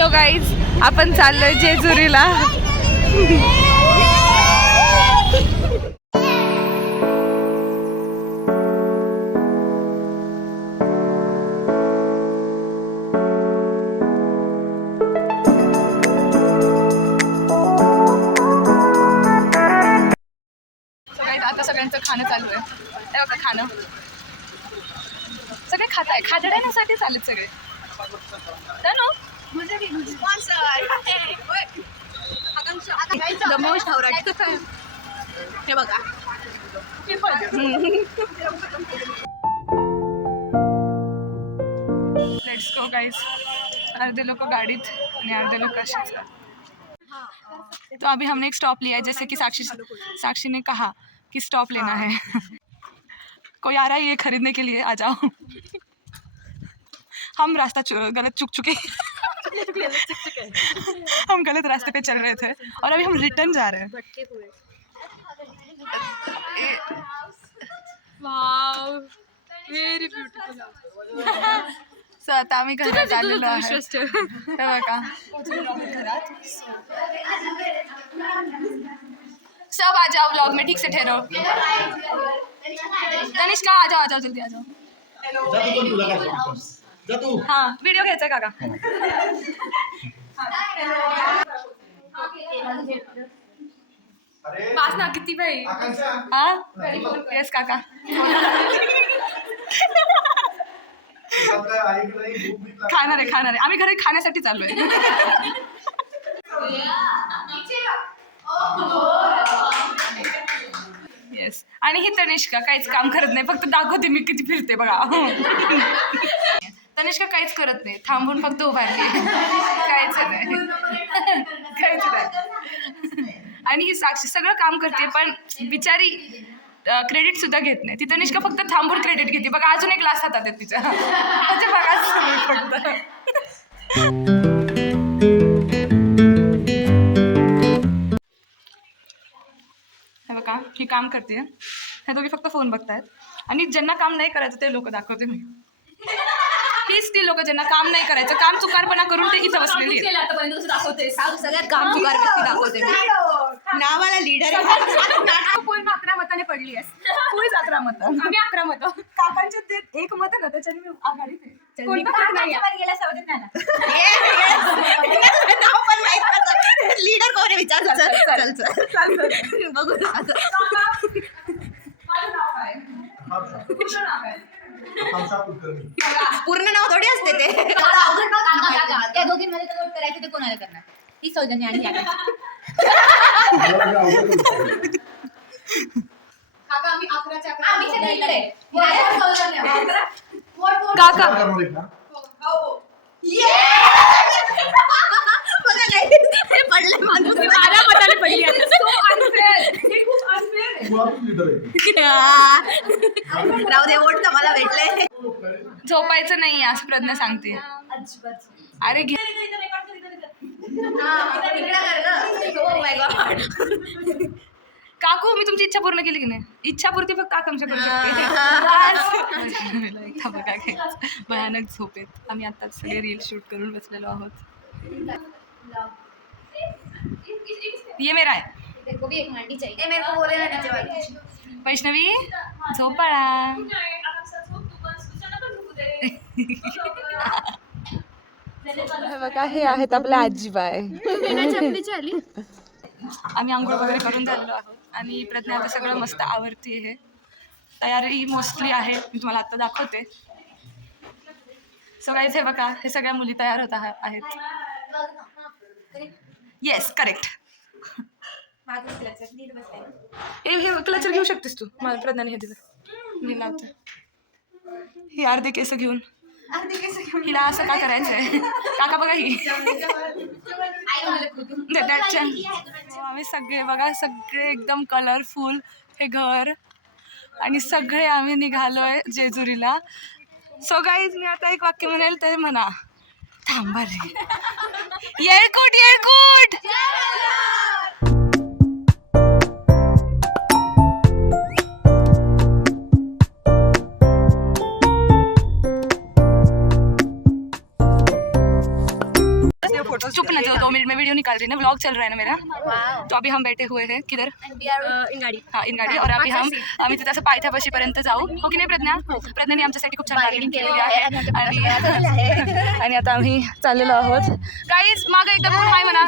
Hello guys, आपण चाललोय जेजुरीला. आता सगळ्यांचं खाणं चालू आहे. हे बघा खाणं, सगळे खात आहे. खाजड्यासाठी चालत सगळे. हे बघा लेट्स गो गाइस. अर्धे लोग गाड़ीत आणि अर्धे लोग अशीच. तो अभी हमने एक स्टॉप लिया है, जैसे कि साक्षी ने कहा कि स्टॉप लेना है. कोई आ रहा है ये खरीदने के लिए, आ जाओ. हम रास्ता गलत चुक चुके. हम गलत रास्ते पे चल रहे थे और अभी हम रिटर्न जा रहे हैं. Wow, very beautiful. सो आता आम्ही घरात आलेलो आहे. बघा सब आ जाओ व्लॉग में, ठीक से ठहरो. तनिष्का आ जाओ जल्दी आ जाओ. हाँ वीडियो घ्यायचा काका. पास ना किती भाई. हाँ यस काका. खाणार आहे. आम्ही घरी खाण्यासाठी चाललोय. येस. आणि ही तनिष्का काहीच काम करत नाही, फक्त दाखवते मी किती फिरते बघा. तनिष्का काहीच करत नाही, थांबून फक्त उभारली. काहीच नाही. आणि ही साक्षी सगळं काम करते, पण बिचारी क्रेडिट सुद्धा घेत नाही. ती तनिष्का फक्त थांबून क्रेडिट घेते. बघा अजून एक ग्लास हातात आहे तिच्या. म्हणजे बघा फक्त. हे बघा ही काम करते. हे दोघी फक्त फोन बघतायत. आणि ज्यांना काम नाही करायचं ते लोक दाखवते मी. हीच ती लोक ज्यांना काम नाही करायचं, काम चुकारपणा करून ते इथं बसलेली आहे. सगळ्यात काम चुकार व्यक्ती दाखवते मी. नावाला लीडर. 11 मताने पडली आहे. 11 मत. आम्ही 11 मत. काकांचे ते 1 मत आहे ना, त्याच्याने मी आघाडीत आहे. लीडर कोण विचार. बघू पूर्ण नाव थोडी असते ते. त्या दोघींमध्ये तर वोट करायचं, ते कोणाला करणार. ही सौजन्य आणि काका पडले माणूस. 12 मताने पडली. राहू दे, वोट तर मला भेटले. झोपायचं नाही असं प्रज्ञा सांगते. अरे घे. काकू मी तुमची इच्छा पूर्ण केली की नाही. इच्छापूर्ती फक्त काकांच्या करू शकते. बघा भयानक झोपेत. आम्ही आताच सगळे रील शूट करून बसलेलो आहोत. ये मेरा है. वैष्णवी झोप बाळा. बघा हे आहेत आपल्या आजीबाई. आम्ही आंघोळ वगैरे करून झालेलो आहोत आणि प्रज्ञा आता सगळं मस्त आवडते. हे तयारी मोस्टली आहे, मी तुम्हाला आता दाखवते. सगळ्याच हे बघा, हे सगळ्या मुली तयार होत आहेत. Yes correct. हे क्लचर घेऊ शकतेस तू. मला प्रज्ञाने हे दिलं, मी लावते. ही अर्धे केस घेऊन हिला असं का करायचं आहे काका. बघा ही आम्ही सगळे बघा, सगळे एकदम कलरफुल हे घर आणि सगळे आम्ही निघालोय जेजुरीला. सो गाईज मी आता एक वाक्य म्हणेल ते म्हणा. थांबा रे. येळकोट येळकोट. फोटोज चुप ना जाओ 2 मिनट में वीडियो निकाल रही है ना, व्लॉग चल रहा है ना मेरा. तो अभी हम बैठे हुए हैं किधर इन गाडी. हाँ इन गाडी. और अभी आम्ही तिथे असं पायथ्यापाशीपर्यंत जाऊ. हो की नाही प्रज्ञा? प्रज्ञाने आमच्यासाठी खूप छान मार्केटिंग केलेली आहे. आणि आता आम्ही चाललेलो आहोत. गाईज मागं एकदम कोण आहे म्हणा.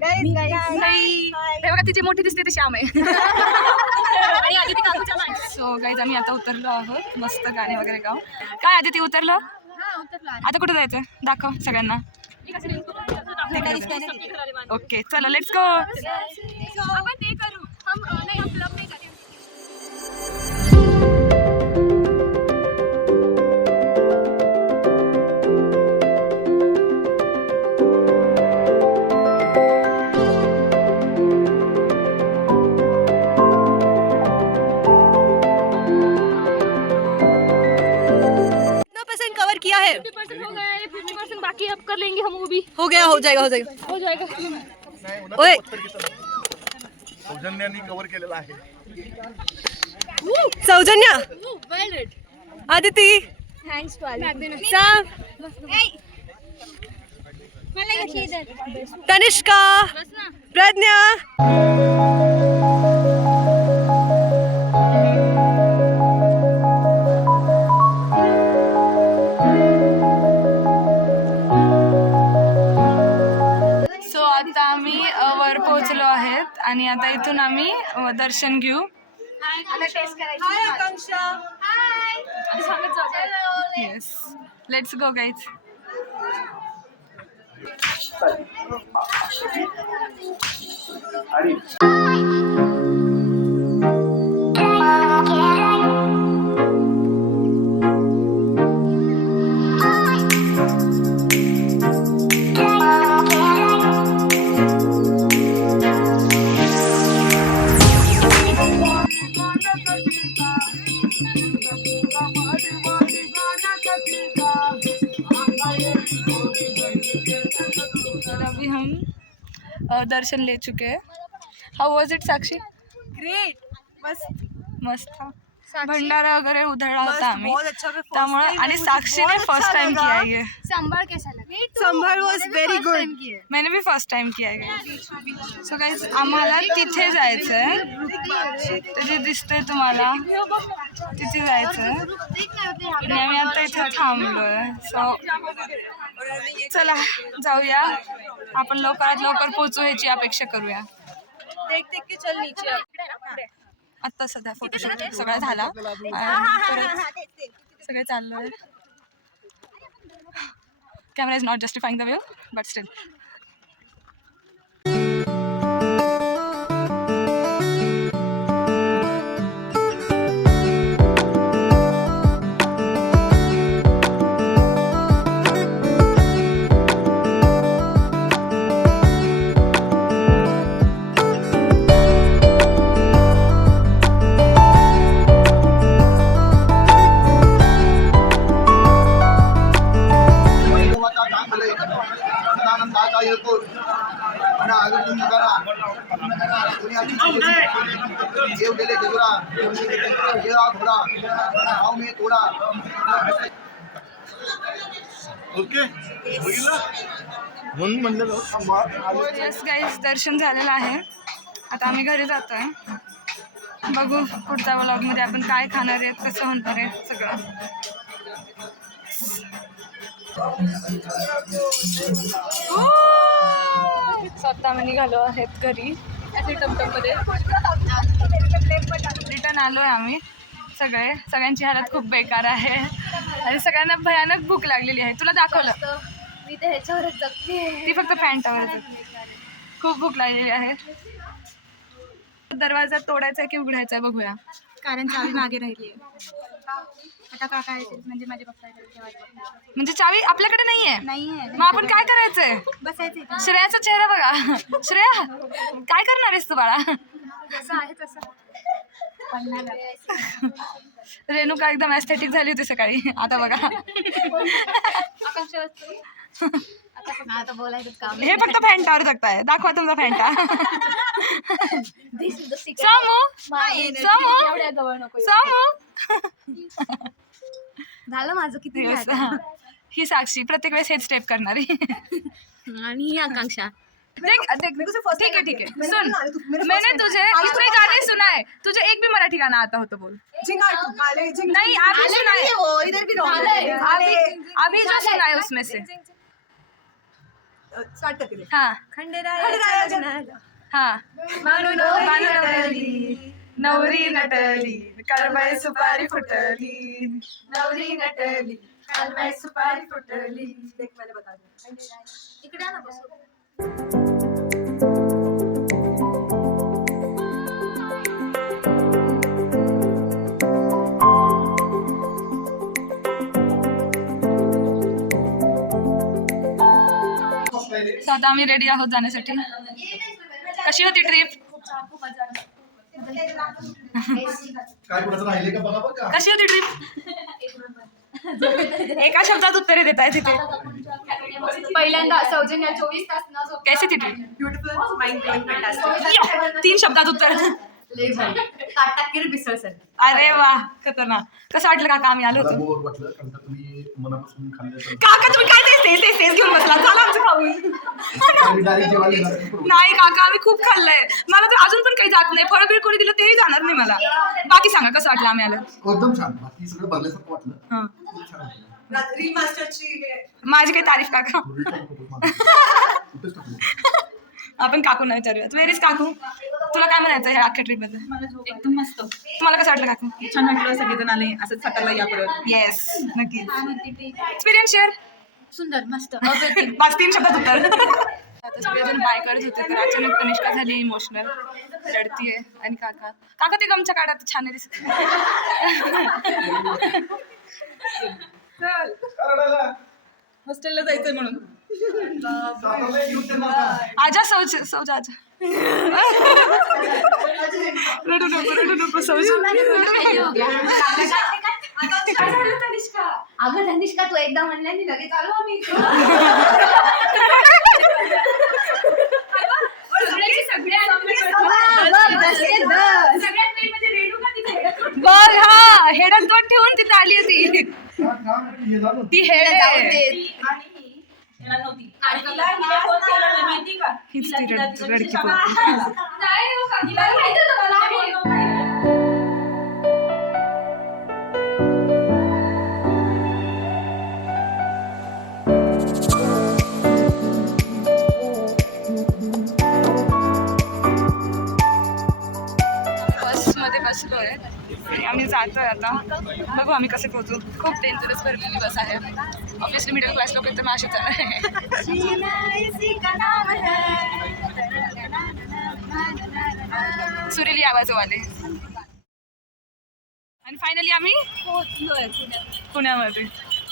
नाही हे बघा तिची मोठी दिसते ती श्याम आहे. सो गाईज आम्ही आता उतरलो आहोत. मस्त गाणे वगैरे गाऊ. काय आदिती उतरलं? आता कुठे जायचं दाखव सगळ्यांना. ओके चला लेट्स गो. कवर किया है. 50% हो गया है, 50% बाकी अब कर लेंगे हम वो भी. हो गया, हो जाएगा. हो जाएगा. ओए सौजन्यानी कव्हर केलेला आहे. Saujanya, Aditi, thanks Sam, Tanishka, Pragya. So आता आम्ही वर पोहोचलो आहेत आणि आता इथून आम्ही दर्शन घेऊ. Yes let's go guys. अभी हम दर्शन ले चुके हैं. हाउ वॉज इट साक्षी? ग्रेट, मस्त मस्त था. भंडारा वगैरे उधळला होता आम्ही बहुत अच्छा performance त्यामुळे. किया. आणि मुझे साक्षीने बहुत फर्स्ट अच्छा टाइम लगा. किया है ये. सांबार कैसा लगा? संभार वॉज व्हेरी गुड. मैंने भी फर्स्ट टाइम किया आहे. सो गाईज आम्हाला तिथे जायचं आहे. ते जे दिसतंय तुम्हाला तिथे जायचं आहे आणि आम्ही आता इथे थांबलोय. सो चला जाऊया आपण लवकरात लवकर पोहोचू ह्याची अपेक्षा करूया. देख के चल नीचे. आत्ता सध्या फोटोशूट सगळा झाला परत सगळे चाललोय. Camera is not justifying the view but still. सदानंदाचा येतो आणि आगतून करा देव गेले जगरा देवा थोडा नाव मी थोडा. ओके म्हणून म्हणलं येस गाईज दर्शन झालेलं आहे. आता आम्ही घरी जातोय. बघू पुढच्या व्लॉगमध्ये आपण काय खाणार आहेत कसं होणार आहे सगळं. स्वतः आम्ही निघालो आहेत घरी टमटममध्ये. रिटर्न आलो आहे आम्ही. सगळ्यांची हालत खूप बेकार आहे आणि सगळ्यांना भयानक भूक लागलेली आहे. तुला दाखवलं मी तर ह्याच्यावरच जगते. ती फक्त फॅनटावर खूप भूक लागलेली आहे. दरवाजा तोडायचा की उघडायचा आहे बघूया. कारण चावी मागे राहिली. आता काका येते म्हणजे माझे पप्पा म्हणजे चावी आपल्याकडे नाहीये. नाहीये. मग आपण काय करायचंय? बसायचं श्रेयाचा चेहरा बघा. श्रेया काय करणार आहेस तू बाळा? जसं आहे तसं. रेणुका एकदम एस्थेटिक झाली होती सकाळी. आता बघा आता बोलायचं काम. हे फक्त फॅन्टावर जगताय. दाखवा तुमचा फॅन्टा. समू समू समू झालं माझं किती दिवस. ही साक्षी प्रत्येक वेळेस हेच स्टेप करणारी. आणि ही आकांक्षा. देख देख ठीक है ठीक है सुन, मैंने तुझे इतने गाने सुनाए, तुझे एक भी मराठी गाना आता हो तो बोल. नहीं अभी सुनाए, वो इधर भी रॉन्ग अभी जो सुनाए उसमें से. हाँ हाँ. नवरी नटली कालबाई सुपारी फुटली, नवरी नटली कालबाई सुपारी फुटली. इकडे ना बसू. So आता आम्ही रेडी आहोत जाण्यासाठी. कशी होती ट्रिप? काय कुणाचं राहिले का बघा बघा. कशी होती ट्रिप? एका शब्दात उत्तरे देत आहे तिथे. पहिल्यांदा सौजन्या 24 तास न झोप. कैसी थी ट्रिप? 3 शब्दात उत्तर. अरे वा खतरनाक. कसं वाटलं काका आम्ही आलो मला होतो? बोर वाटलं कारण का तुम्ही मनापासून खाल्ल्याचं काका तुम्ही काय तेच घेऊन बसला. चला आमचं खाऊन. आम्ही डायरेक्ट जेवायला येणार. नाही काका आम्ही खूप खाल्लंय. मला तर अजून पण काही जात नाही. फळ बीळ कोणी दिलं तेही जाणार नाही मला. बाकी सांगा कसं वाटलं आम्ही आलो? एकदम छान. बाकी सगळं भरल्यासारखं वाटलं. हा. खूप छान वाटलं. माझी काही तारीफ काका. Reel टाकू नको मला. कुठेच टाकू नको. आपण काकूंना विचारूयात. व्हेर इज काकू? तुला काय म्हणायचं ह्या अख्ख्या ट्रिप बद्दल? एकदम मस्त. तुम्हाला कसं वाटलं काकू? छान वाटलं सगळेजण आले असंच सातारला या परत. येस नक्की. Experience share. सुंदर मस्त. पाच 3 शब्दात उत्तर. आता सगळेजण बाय करत होते तर अचानक तनिष्का झाली इमोशनल, रडतीये. आणि काका ते गमच्या काढात छान आहे दिसत. हॉस्टेलला जायचंय म्हणून. सातारला येऊन दे मला. आजा सौज आजा. रडू नको सौज. अगं तनिष्का तू एकदा म्हणल्याने लगेच आलो आम्ही. बघ हा हेडक दोन ठेवून तिथे आली होती. हे झालं. ती हेड जाऊ आहे. दे. हीच ती रडकी पोरगी. बसमध्ये बसलोय आणि आम्ही जातोय आता. बघू आम्ही कसे पोहोचू. खूप डेंजरस भरलेली बस आहे. ऑब्विसली मिडल क्लास लोक तर माशी जाणार आहे. सुरेली आवाजवाले. आणि फायनली आम्ही पुण्यामध्ये.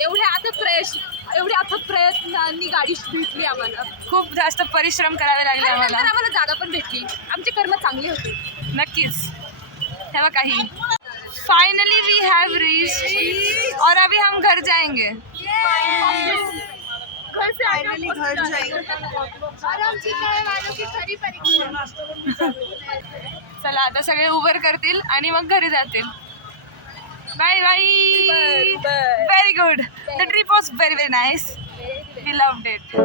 एवढ्या अथक प्रयत्नांनी गाडी भेटली आम्हाला. खूप जास्त परिश्रम करावे लागले आम्हाला. आम्हाला जागा पण भेटली. आमचे कर्म चांगले होते. नक्कीच. है वो काही. फाइनली वी हैव रीच्ड और अभी हम घर जाएंगे. फायनली घर जाएंगे. और हम जीतने वालों की खरी परीक्षा. चला आता सगळे उबर करतील आणि मग घरी जातील. Bye bye. Very good. The trip was very very nice. We loved it.